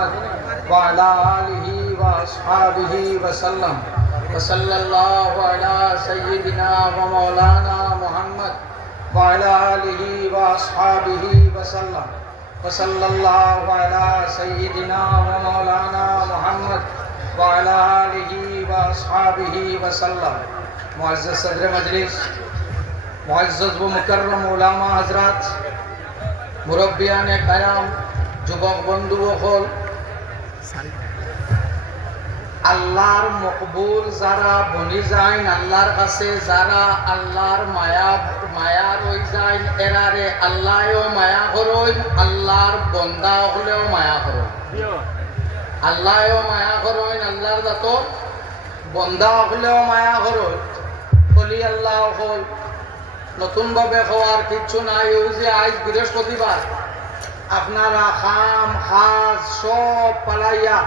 محمد وعلى آله وأصحابه وسلم وصلى الله على سيدنا ومولانا محمد وعلى آله وأصحابه وسلم وصلى الله على سيدنا ومولانا محمد وعلى آله وأصحابه وسلم معزز صدر مجلس मुअज़्ज़ज़ व मुकर्रम उलामा हज़रात मुरब्बियान क़याम যুবক বন্ধু সকল আল্লাহর মকবুল যারা বনি যায় আল্লাহর কাছে যারা আল্লাহর মায়া রই যায় এরারে আল্লাহও মায়া করই আল্লাহর বান্দা হলেও মায়া করই আল্লাহও মায়া করই আল্লাহর যত বান্দা হলেও মায়া করই বলি আল্লাহ হল নতুন ভাবে হওয়ার কিছু নাই ওই যে আজ বৃহস্পতিবার আপনারা খাম খাস সব পালাইয়া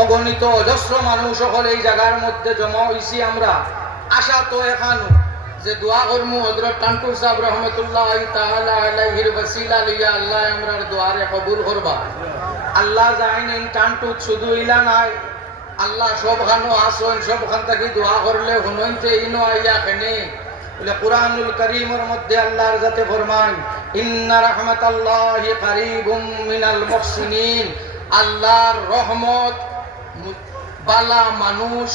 অগণিত অজস্র মানুষ সকল এই জায়গার মধ্যে জমা হইছি আমরা আশা তো এখানো যে দোয়া করমু হযরত টান্টুর সাহেব রহমতুল্লাহ তাআলা আলাইহির ওসিলা লিয়া আল্লাহ আমরার দোয়ারে কবুল করবা আল্লাহ জানেন টান্টু শুধু ইলা নাই আল্লাহ সবখানো আসন সবখান থেকে দোয়া করলে হুনইতে ইনো আইয়া কেনে বলে কুরআনুল কারীমের মধ্যে আল্লাহর জাতে ফরমান ইন্না রাহমাতাল্লাহি কারীবুম মিনাল মুহসিনিন আল্লাহর রহমত বালা মানুষ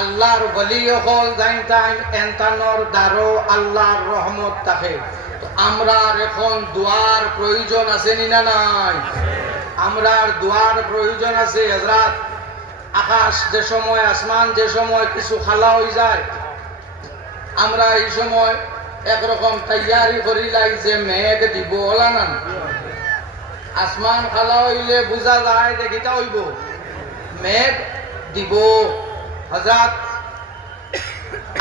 আল্লাহর ওলি হল জানতাম এন্তানোর দারো আল্লাহর রহমত থাকে তো আমরা এখন দোয়ার প্রয়োজন আছে না নাই আমরার দোয়ার প্রয়োজন আছে হযরত আকাশ যে সময় আসমান যে সময় কিছু খালা হয়ে যায় আমরা এই সময় একরকম তৈয়ারি করিলাই যে মেঘ দিব ওলা না আসমান খালা হইলে বুঝা যায় যে কিটা হইব মেঘ দিব হযরত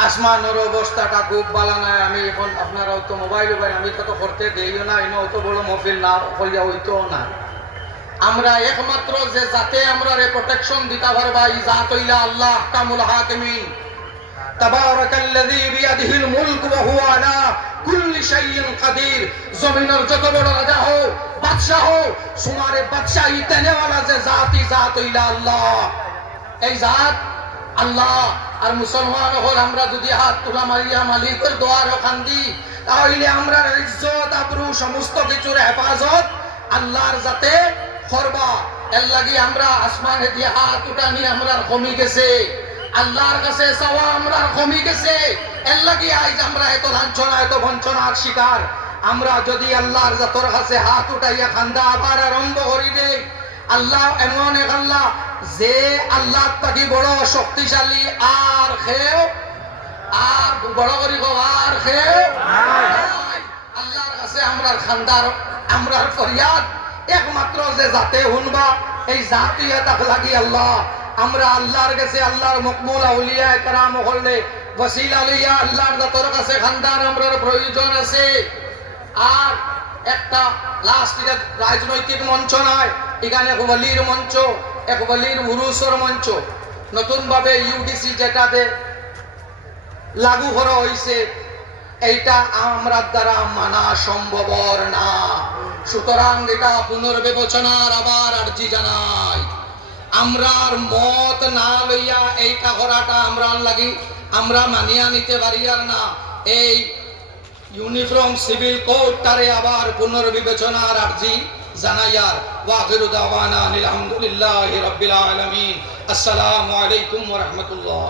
আসমানের অবস্থাটা খুব ভালো নাই আমি এখন আপনারাও তো মোবাইল আমি তো করতে দেইও না ইনো অত বড় মহফিল না করিয়া হইতো না আমরা একমাত্র যে জাতে আমরা প্রোটেকশন দিতে পারবা এই জাত হইলা আল্লাহ কামুল হাকিমিন তাবারাকাল্লাযী বিয়াদিহিল মুলক ওয়া হুয়া আলা কুল্লি শাইইন কাদির জমিনের যত বড় রাজা হও বাদশা হও সুমারে বাদশাহী দেনে वाला যে জাত হইলা আল্লাহ এই জাত আল্লাহ আর মুসলমান হল আমরা যদি হাত তোলা মারিয়া মালিকের দোয়ার খান্দি তাহলে আমরা ইজ্জত আবরু সমস্ত কিছুর হেফাজত আল্লাহর জাতে করবা এর লাগি আমরা আসমানে দিয়ে হাত উঠানি আমরা কমি গেছে আল্লাহর কাছে চাওয়া আমরা কমি গেছে এর লাগি আজ আমরা এত লাঞ্ছনা এত বঞ্চনার শিকার আমরা যদি আল্লাহর জাতর কাছে হাত উঠাইয়া খান্দা আবার আরম্ভ করি দে আল্লাহ এমন এক আল্লাহ যে আল্লাহ তাকি বড় শক্তিশালী আর খেও আর বড় করি আর খেও আল্লাহর কাছে আমরা খান্দার আমরা ফরিয়াদ একমাত্র যে জাতে হুনবা এই জাতীয় তাক লাগি আল্লাহ আমরা আল্লাহর কাছে আল্লাহর মকবুল আউলিয়া کرام হলে ওসিলা লইয়া আল্লাহর জাতর কাছে খান্দার আমরার প্রয়োজন আছে আর একটা লাস্ট রাজনৈতিক মঞ্চ নয় এখানে এক ওলির মঞ্চ এক ওলির উরুসের মঞ্চ নতুন ভাবে ইউডিসি যেটাতে লাগু করা হইছে এইটা আমরা দ্বারা মানা সম্ভব না সুতরাং এটা পুনর্বিবেচনার আবার আর্জি জানাই আমরার মত না লইয়া এইটা করাটা আমরা লাগি আমরা মানিয়া নিতে পারি আর না এই ইউনিফর্ম সিভিল কোডটারে আবার পুনর্বিবেচনার আর্জি জানাইয়ার ওয়াখিরু দাওয়ানা আলহামদুলিল্লাহি রাব্বিল আলামিন আসসালামু আলাইকুম ওয়া রাহমাতুল্লাহ।